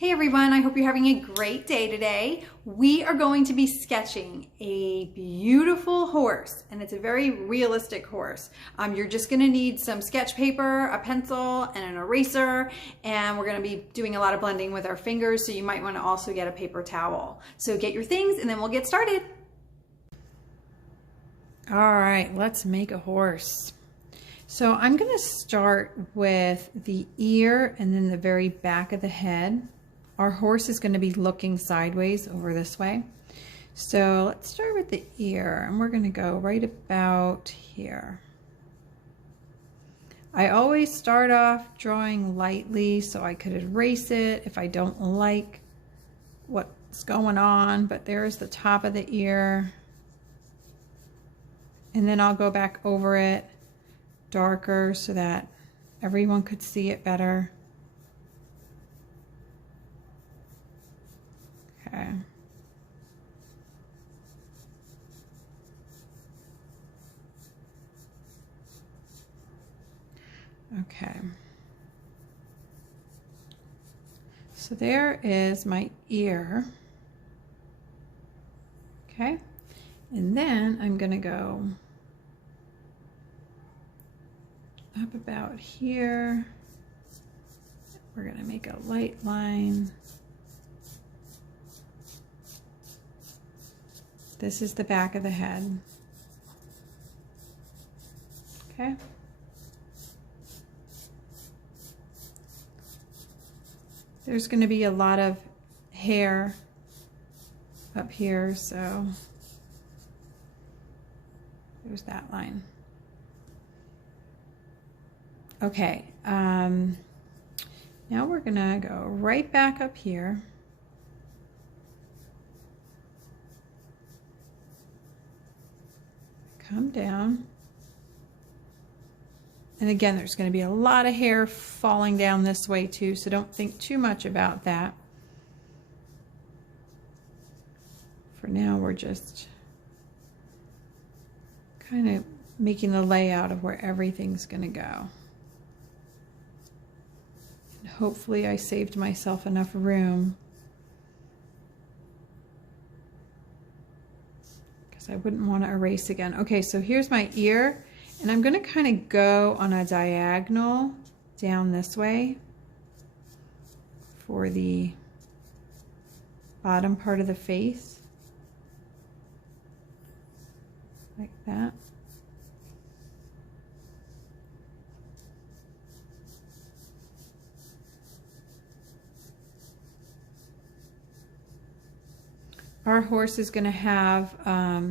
Hey everyone, I hope you're having a great day today. We are going to be sketching a beautiful horse, and it's a very realistic horse. You're just gonna need some sketch paper, a pencil, and an eraser, and we're gonna be doing a lot of blending with our fingers, so you might wanna also get a paper towel. So get your things and then we'll get started. All right, let's make a horse. So I'm gonna start with the ear and then the very back of the head. Our horse is going to be looking sideways over this way. So let's start with the ear, and we're going to go right about here. I always start off drawing lightly so I could erase it if I don't like what's going on, but there's the top of the ear. And then I'll go back over it darker so that everyone could see it better. Okay. Okay. So there is my ear. Okay. And then I'm going to go up about here. We're going to make a light line. This is the back of the head. Okay. There's going to be a lot of hair up here, so there's that line. Okay, now we're going to go right back up here. Come down. And again, there's going to be a lot of hair falling down this way too, so don't think too much about that. For now, we're just kind of making the layout of where everything's going to go. And hopefully I saved myself enough room, I wouldn't want to erase again. Okay, so here's my ear, and I'm going to kind of go on a diagonal down this way for the bottom part of the face, like that. Our horse is going to have, I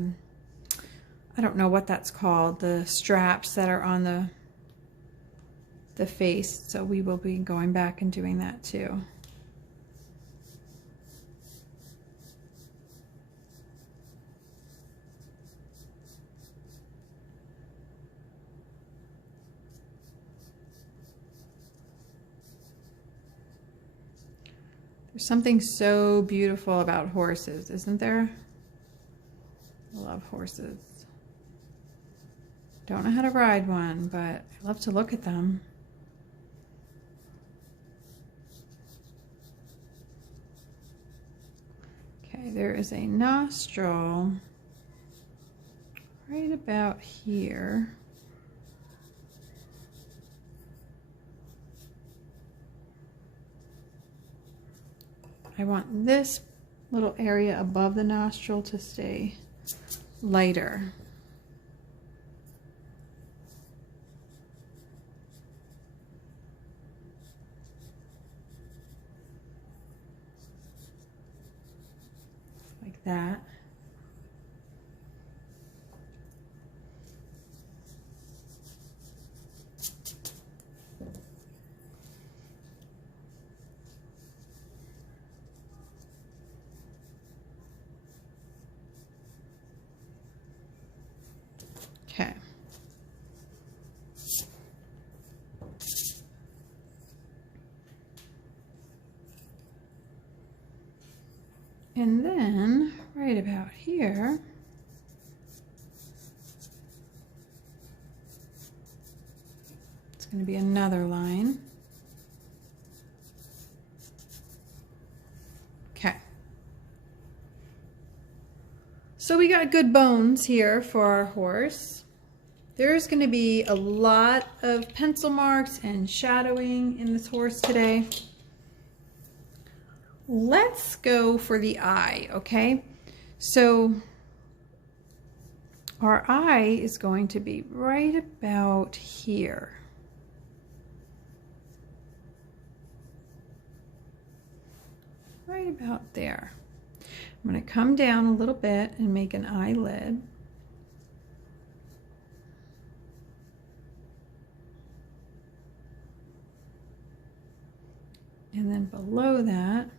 don't know what that's called, the straps that are on the face. So we will be going back and doing that too. There's something so beautiful about horses, isn't there? I love horses. Don't know how to ride one, but I love to look at them. Okay, there is a nostril right about here. I want this little area above the nostril to stay lighter. Like that. Okay. And then right about here, it's going to be another line. So we got good bones here for our horse. There's going to be a lot of pencil marks and shadowing in this horse today. Let's go for the eye, okay? So our eye is going to be right about here. Right about there. I'm going to come down a little bit and make an eyelid. And then below that,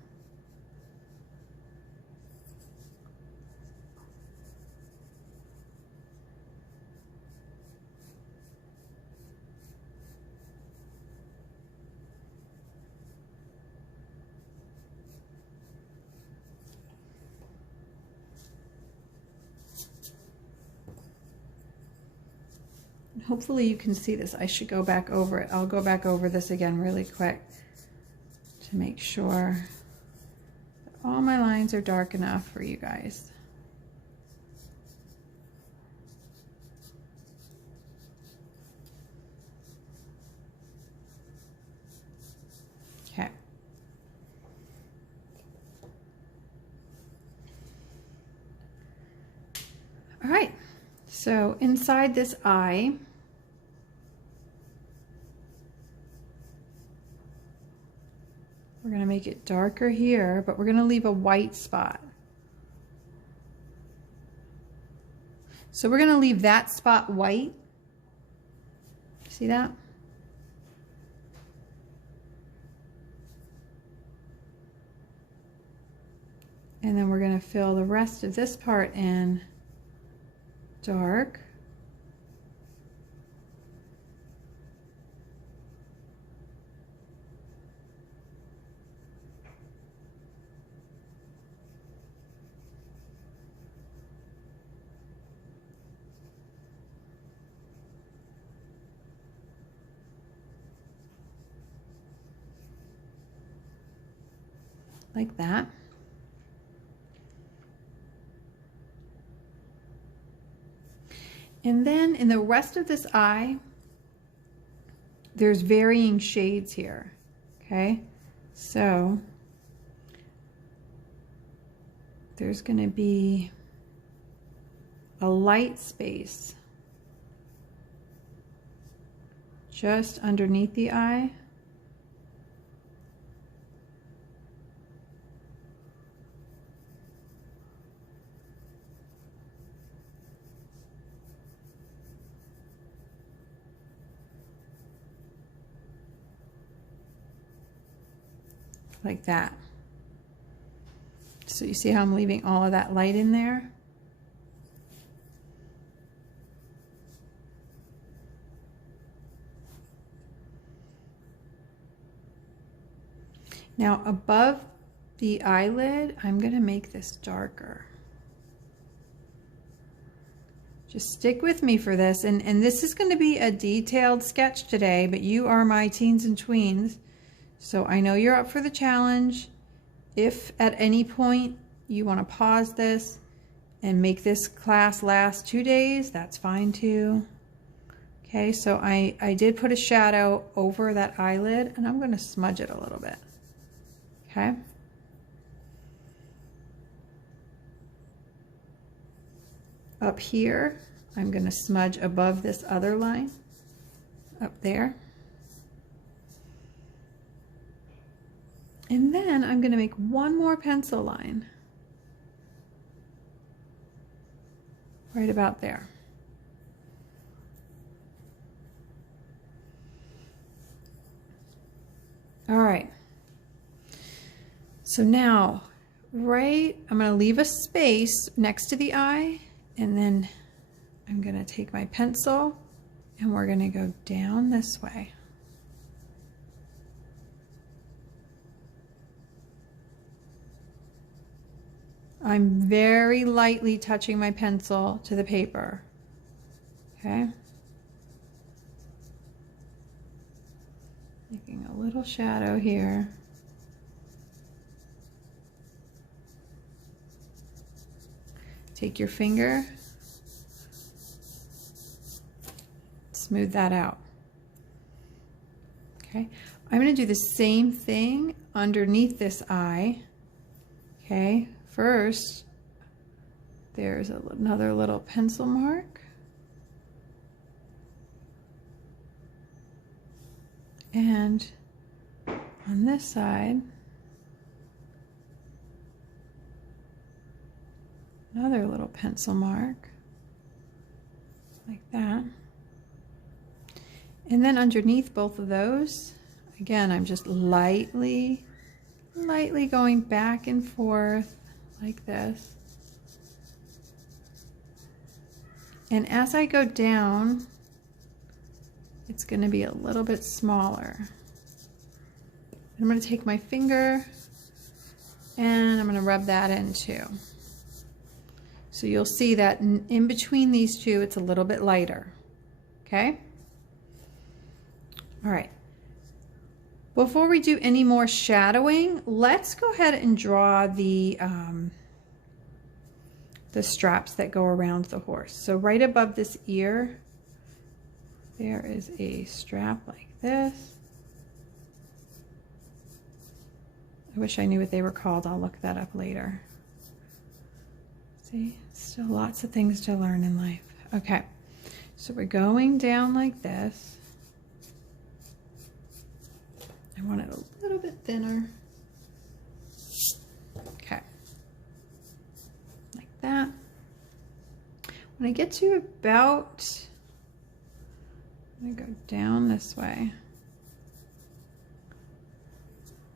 hopefully you can see this. I should go back over it. I'll go back over this again really quick to make sure that all my lines are dark enough for you guys. Okay. All right, so inside this eye, we're going to make it darker here, but we're going to leave a white spot. So we're going to leave that spot white. See that? And then we're going to fill the rest of this part in dark. Like that. And then in the rest of this eye, there's varying shades here, okay? So there's going to be a light space just underneath the eye. Like that. So you see how I'm leaving all of that light in there? Now above the eyelid, I'm going to make this darker. Just stick with me for this. And this is going to be a detailed sketch today, but you are my teens and tweens. So I know you're up for the challenge. If at any point you want to pause this and make this class last 2 days, that's fine too. Okay, so I did put a shadow over that eyelid and I'm going to smudge it a little bit. Okay. Up here, I'm going to smudge above this other line, up there. And then I'm going to make one more pencil line right about there. All right. So now, I'm going to leave a space next to the eye, and then I'm going to take my pencil and we're going to go down this way. I'm very lightly touching my pencil to the paper, okay? Making a little shadow here. take your finger, smooth that out. Okay, I'm going to do the same thing underneath this eye. Okay, first there's another little pencil mark. And on this side, another little pencil mark, like that. And then underneath both of those, again, I'm just lightly going back and forth like this. And as I go down, it's going to be a little bit smaller. I'm going to take my finger and I'm going to rub that in too. So you'll see that in between these two, it's a little bit lighter. Okay? All right. Before we do any more shadowing, let's go ahead and draw the straps that go around the horse. So right above this ear, there is a strap like this. I wish I knew what they were called. I'll look that up later. See, still lots of things to learn in life. Okay, so we're going down like this. I want it a little bit thinner. Okay, like that. When I get to about, I'm gonna go down this way.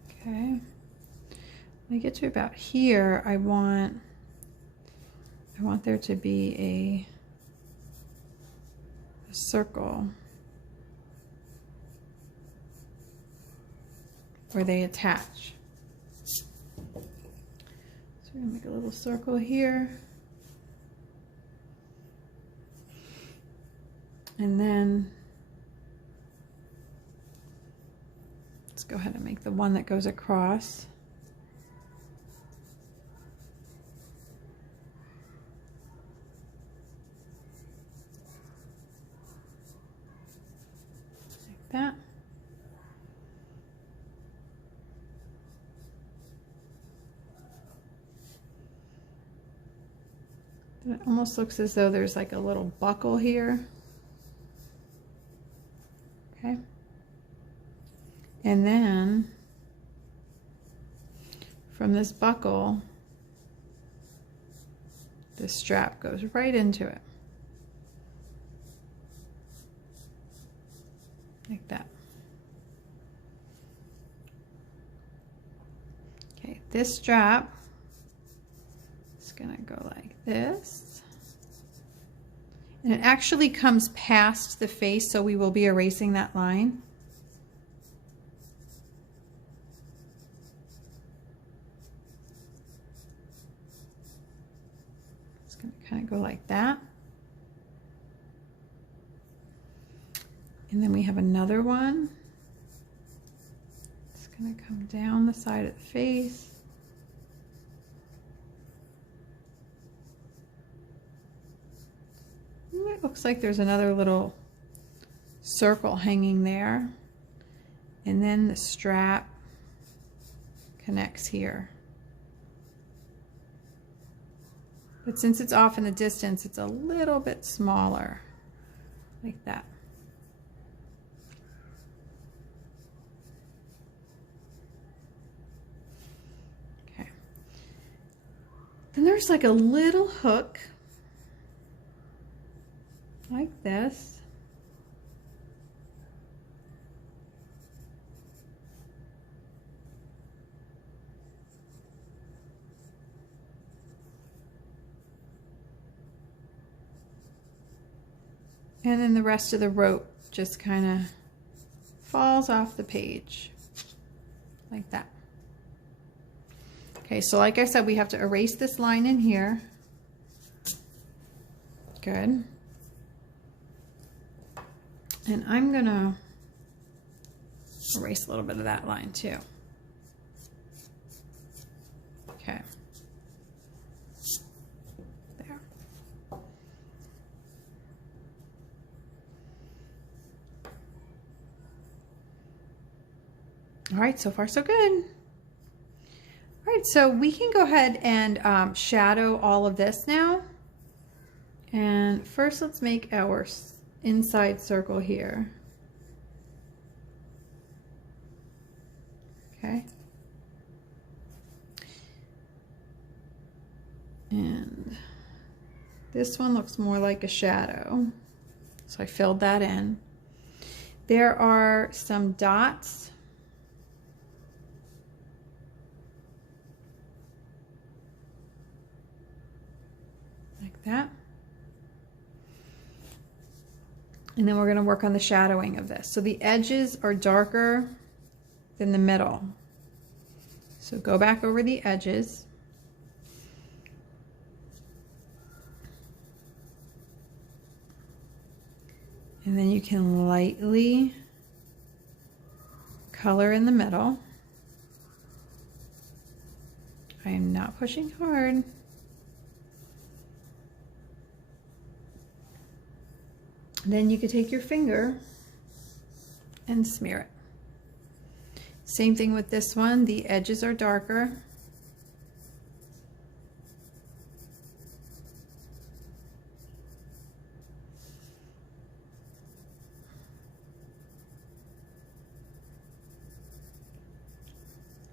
Okay, when I get to about here, I want there to be a circle where they attach. So we're gonna make a little circle here. And then let's go ahead and make the one that goes across. Like that. It almost looks as though there's like a little buckle here. Okay. And then from this buckle, this strap goes right into it. Like that. Okay, this strap is gonna go like this. And it actually comes past the face, so we will be erasing that line. It's gonna kind of go like that. And then we have another one. It's going to come down the side of the face. And it looks like there's another little circle hanging there. And then the strap connects here. But since it's off in the distance, it's a little bit smaller, like that. Then there's like a little hook like this. And then the rest of the rope just kind of falls off the page like that. Okay, so like I said, we have to erase this line in here. Good. And I'm gonna erase a little bit of that line too. Okay. There. All right, so far so good. All right, so we can go ahead and shadow all of this now. And first let's make our inside circle here. Okay. And this one looks more like a shadow. So I filled that in. There are some dots. Like that. And then we're going to work on the shadowing of this. So the edges are darker than the middle. So go back over the edges. And then you can lightly color in the middle. I am not pushing hard. Then you could take your finger and smear it. Same thing with this one, the edges are darker.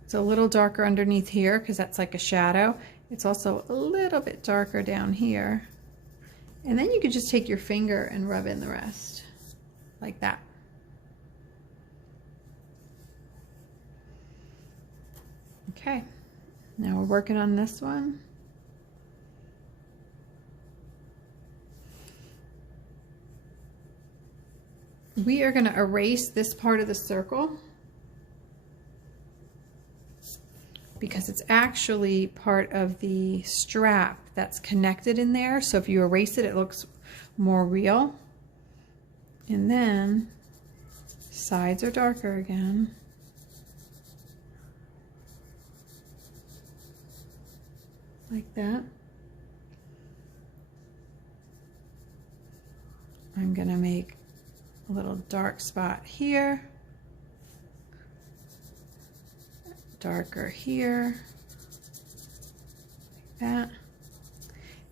It's a little darker underneath here because that's like a shadow. It's also a little bit darker down here. And then you could just take your finger and rub in the rest, like that. Okay, now we're working on this one. We are going to erase this part of the circle because it's actually part of the strap that's connected in there. So if you erase it, it looks more real. And then sides are darker again. Like that. I'm gonna make a little dark spot here. Darker here, like that.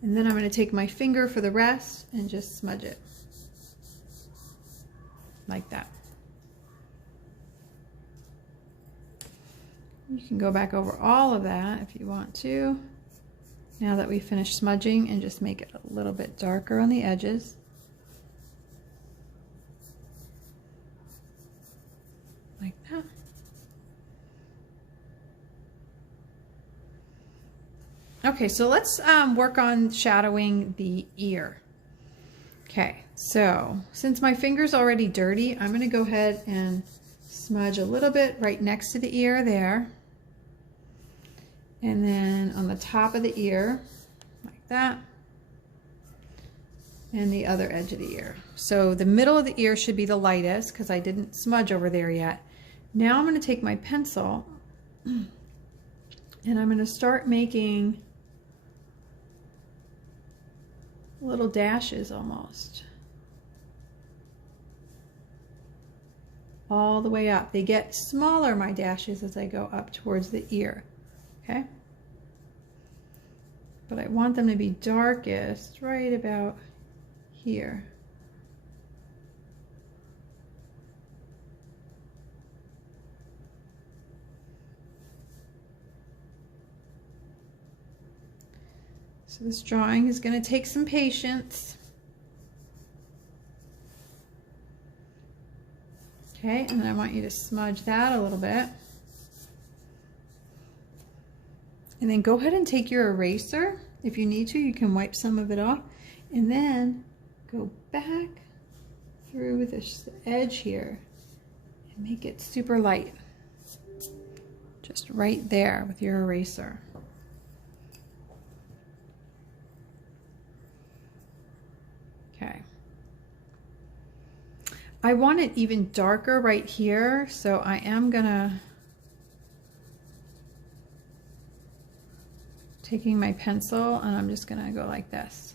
And then I'm going to take my finger for the rest and just smudge it, like that. You can go back over all of that if you want to, now that we finished smudging, and just make it a little bit darker on the edges. Like that. Okay, so let's work on shadowing the ear. Okay, so since my finger's already dirty, I'm going to go ahead and smudge a little bit right next to the ear there. And then on the top of the ear, like that. And the other edge of the ear. So the middle of the ear should be the lightest because I didn't smudge over there yet. Now I'm going to take my pencil and I'm going to start making little dashes almost all the way up. They get smaller, my dashes, as I go up towards the ear. Okay, but I want them to be darkest right about here. So this drawing is going to take some patience. Okay, and then I want you to smudge that a little bit. And then go ahead and take your eraser. If you need to, you can wipe some of it off. And then go back through this edge here and make it super light. Just right there with your eraser. Okay. I want it even darker right here, so I am gonna taking my pencil and I'm just gonna go like this.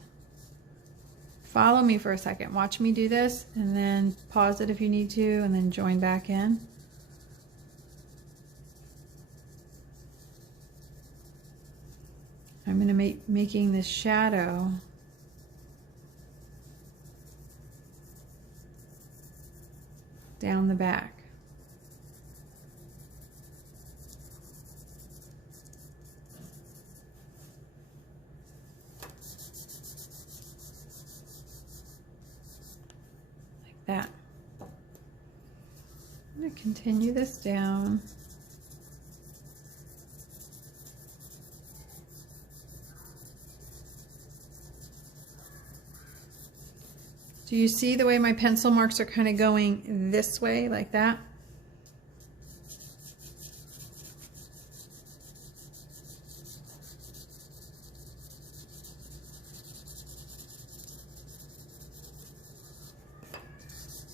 Follow me for a second. Watch me do this and then pause it if you need to and then join back in. I'm going to making this shadow down the back. Like that. I'm going to continue this down. Do you see the way my pencil marks are kind of going this way, like that?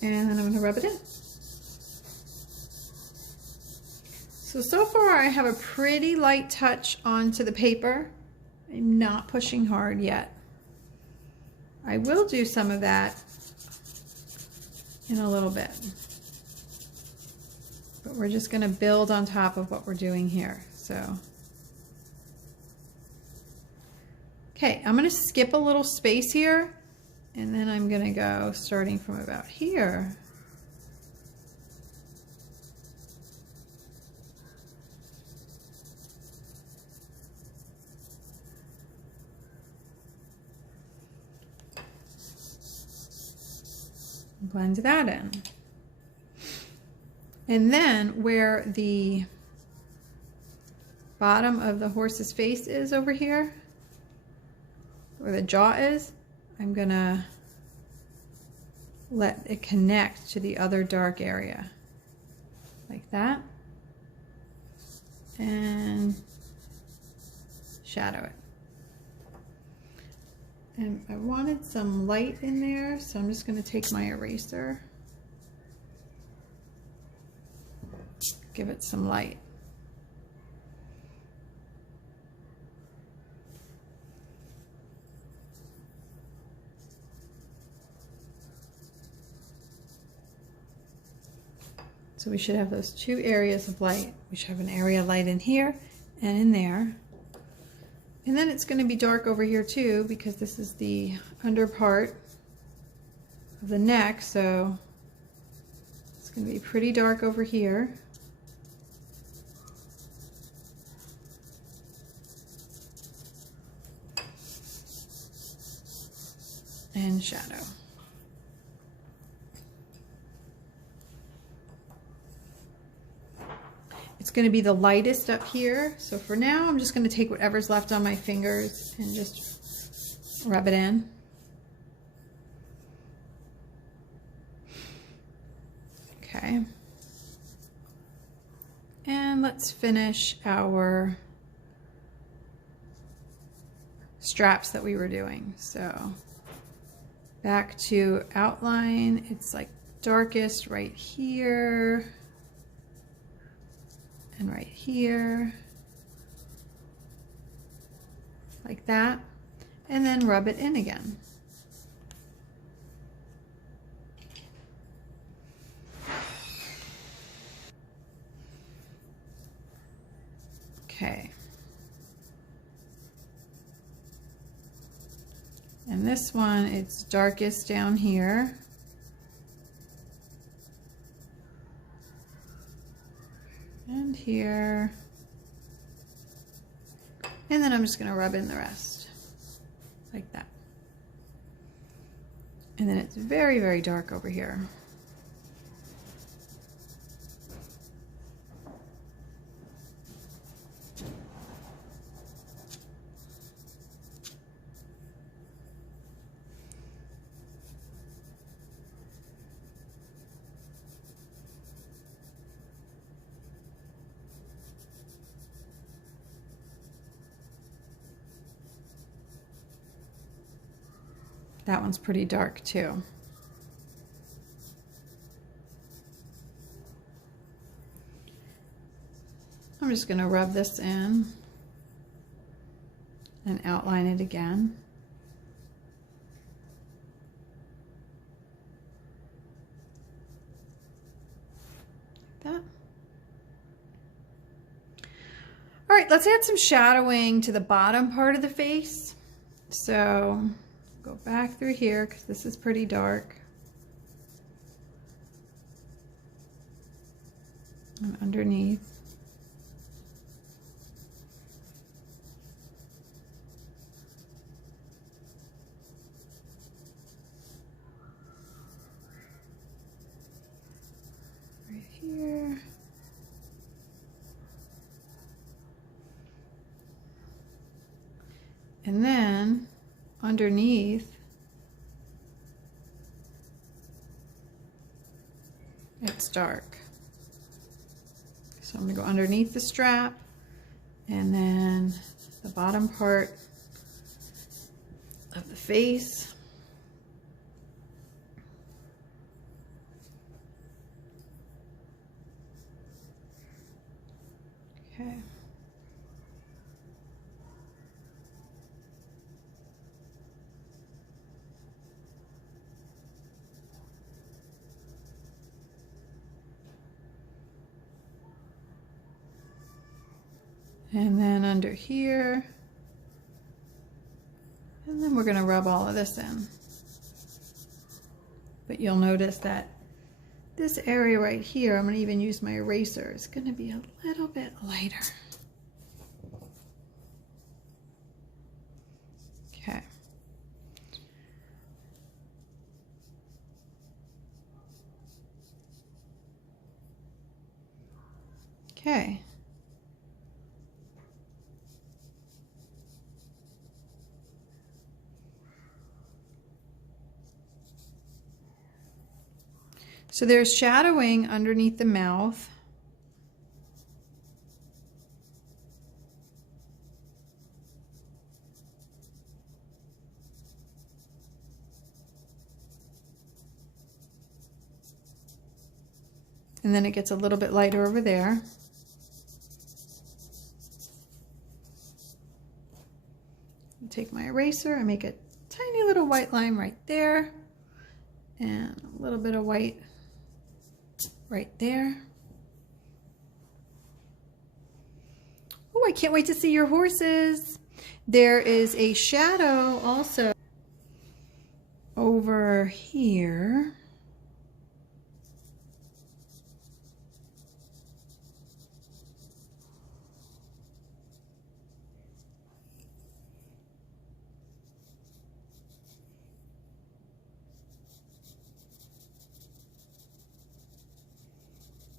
And then I'm going to rub it in. So far I have a pretty light touch onto the paper. I'm not pushing hard yet. I will do some of that in a little bit. But we're just going to build on top of what we're doing here. So, okay, I'm going to skip a little space here, and then I'm going to go starting from about here. Blend that in. And then where the bottom of the horse's face is over here, where the jaw is, I'm gonna let it connect to the other dark area. Like that. And shadow it. And I wanted some light in there, so I'm just going to take my eraser, give it some light. So we should have those two areas of light. We should have an area of light in here and in there. And then it's going to be dark over here too, because this is the under part of the neck, so it's going to be pretty dark over here. And shadow. It's going to be the lightest up here. So for now, I'm just going to take whatever's left on my fingers and just rub it in. Okay. And let's finish our straps that we were doing. So back to outline. It's like darkest right here. And right here, like that, and then rub it in again. Okay. And this one, it's darkest down here. And here. And then I'm just going to rub in the rest. Like that. And then it's very, very dark over here. That one's pretty dark too. I'm just going to rub this in and outline it again. Like that. All right, let's add some shadowing to the bottom part of the face. So go back through here because this is pretty dark. And underneath. Right here. And then underneath, it's dark. So I'm going to go underneath the strap and then the bottom part of the face. Okay. And then under here, and then we're going to rub all of this in. But you'll notice that this area right here, I'm going to even use my eraser, it's going to be a little bit lighter. Okay. Okay. So there's shadowing underneath the mouth. And then it gets a little bit lighter over there. Take my eraser and make a tiny little white line right there. And a little bit of white right there. Oh, I can't wait to see your horses. There is a shadow also over here.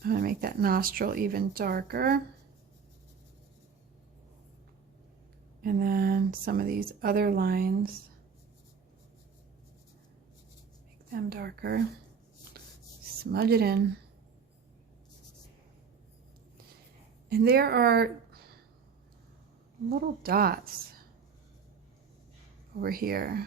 I'm going to make that nostril even darker. And then some of these other lines, make them darker. Smudge it in. And there are little dots over here.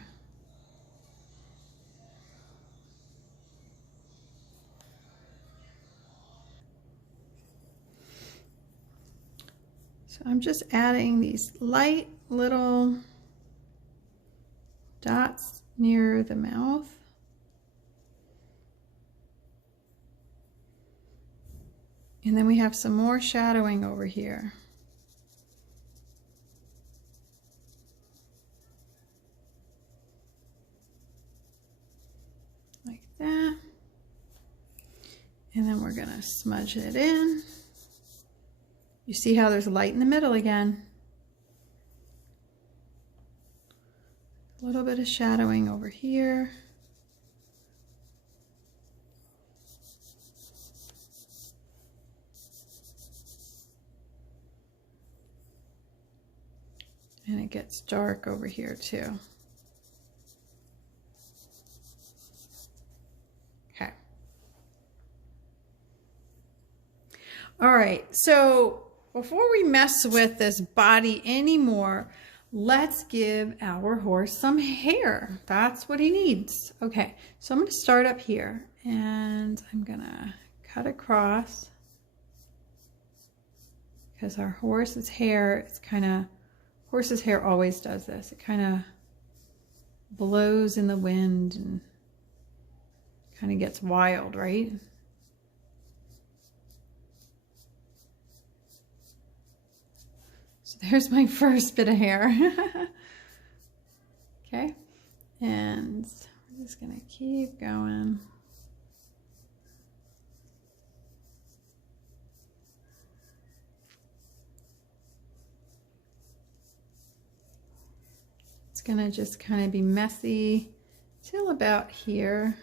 So I'm just adding these light little dots near the mouth. And then we have some more shadowing over here. Like that. And then we're going to smudge it in. You see how there's light in the middle again. A little bit of shadowing over here. And it gets dark over here too. Okay. All right, so before we mess with this body anymore, let's give our horse some hair. That's what he needs. Okay, so I'm going to start up here and I'm going to cut across because our horse's hair is horse's hair always does this. It kind of blows in the wind and kind of gets wild, right? So there's my first bit of hair. Okay, and we're just gonna keep going. It's gonna just kind of be messy till about here.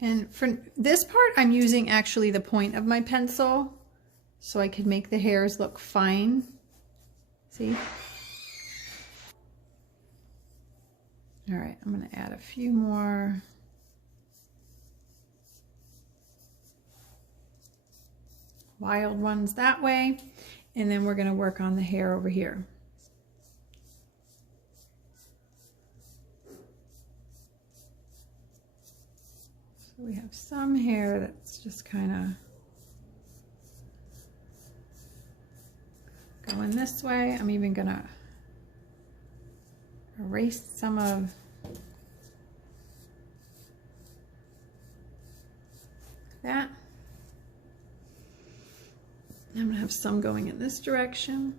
And for this part, I'm using actually the point of my pencil so I could make the hairs look fine. See? All right, I'm gonna add a few more. Wild ones that way. And then we're gonna work on the hair over here. So we have some hair that's just kind of going this way. I'm even gonna erase some of that. I'm gonna have some going in this direction.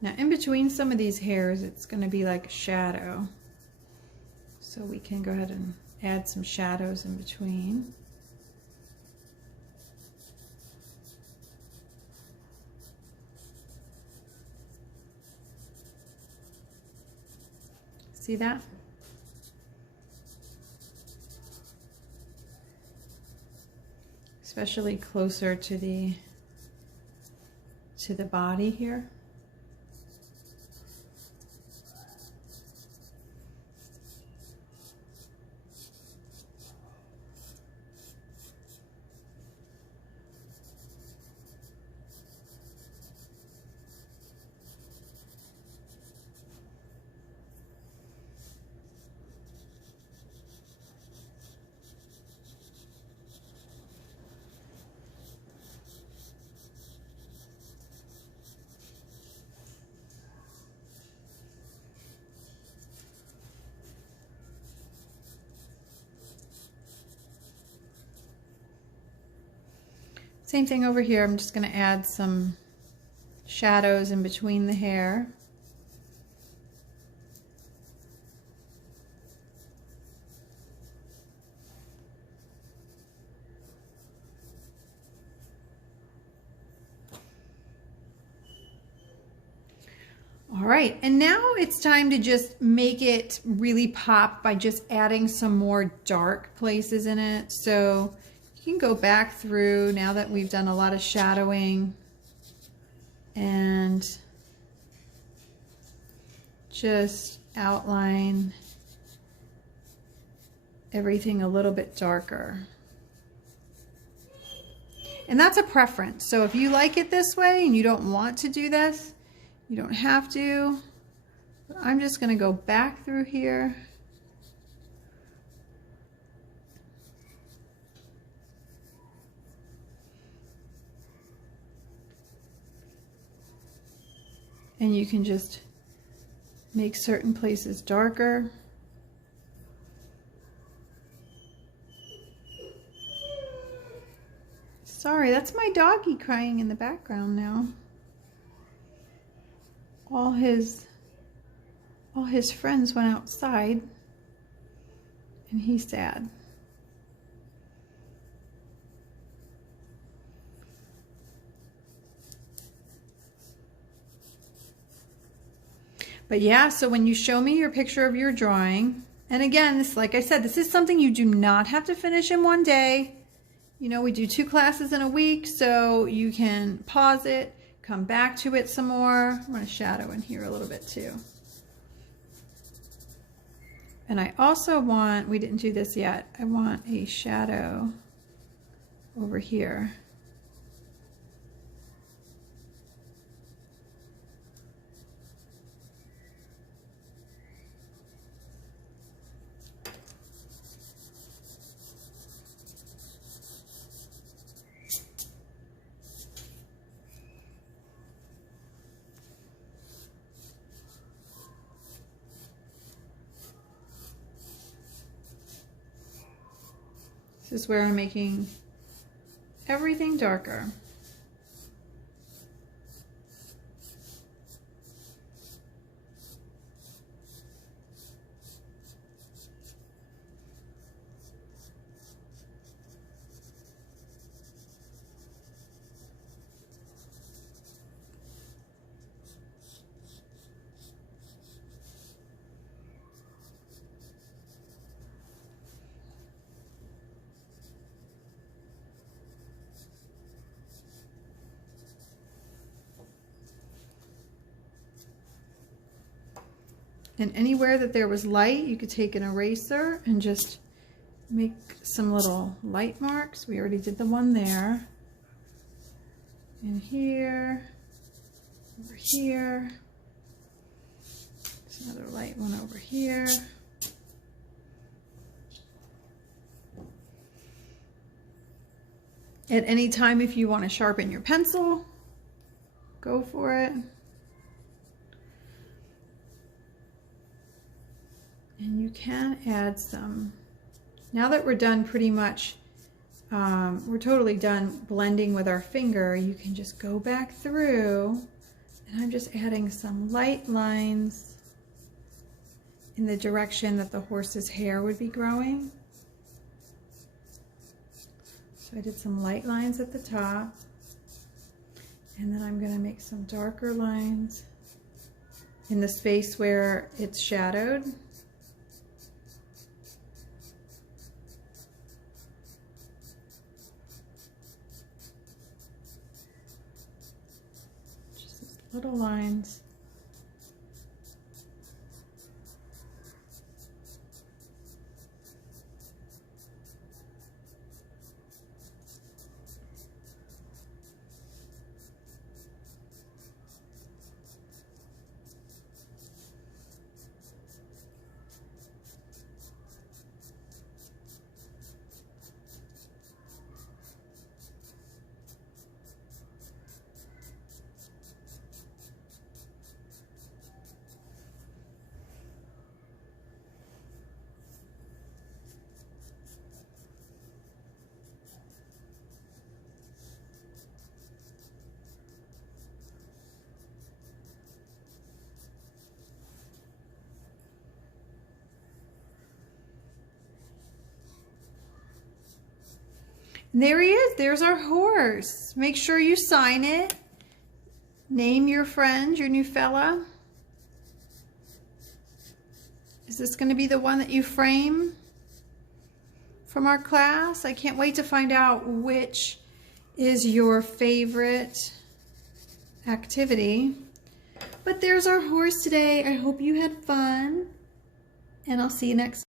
Now in between some of these hairs, it's going to be like a shadow. So we can go ahead and add some shadows in between. See that? Especially closer to the body here. Same thing over here. I'm just going to add some shadows in between the hair. All right, and now it's time to just make it really pop by just adding some more dark places in it. So you can go back through now that we've done a lot of shadowing and just outline everything a little bit darker. And that's a preference. So if you like it this way and you don't want to do this, you don't have to. But I'm just going to go back through here. And you can just make certain places darker. Sorry, that's my doggy crying in the background now. All his friends went outside and he's sad. But yeah, so when you show me your picture of your drawing, and again, this, like I said, this is something you do not have to finish in one day. You know, we do 2 classes in a week, so you can pause it, come back to it some more. I'm going to shadow in here a little bit too. And I also want, we didn't do this yet, I want a shadow over here. This is where I'm making everything darker. And anywhere that there was light, you could take an eraser and just make some little light marks. We already did the one there. In here, over here. There's another light one over here. At any time, if you want to sharpen your pencil, go for it. And you can add some, now that we're done pretty much, we're totally done blending with our finger, you can just go back through, and I'm just adding some light lines in the direction that the horse's hair would be growing. So I did some light lines at the top, and then I'm going to make some darker lines in the space where it's shadowed. Little lines. And there he is. There's our horse. Make sure you sign it. Name your friend, your new fella. Is this going to be the one that you frame from our class? I can't wait to find out which is your favorite activity. But there's our horse today. I hope you had fun, and I'll see you next time.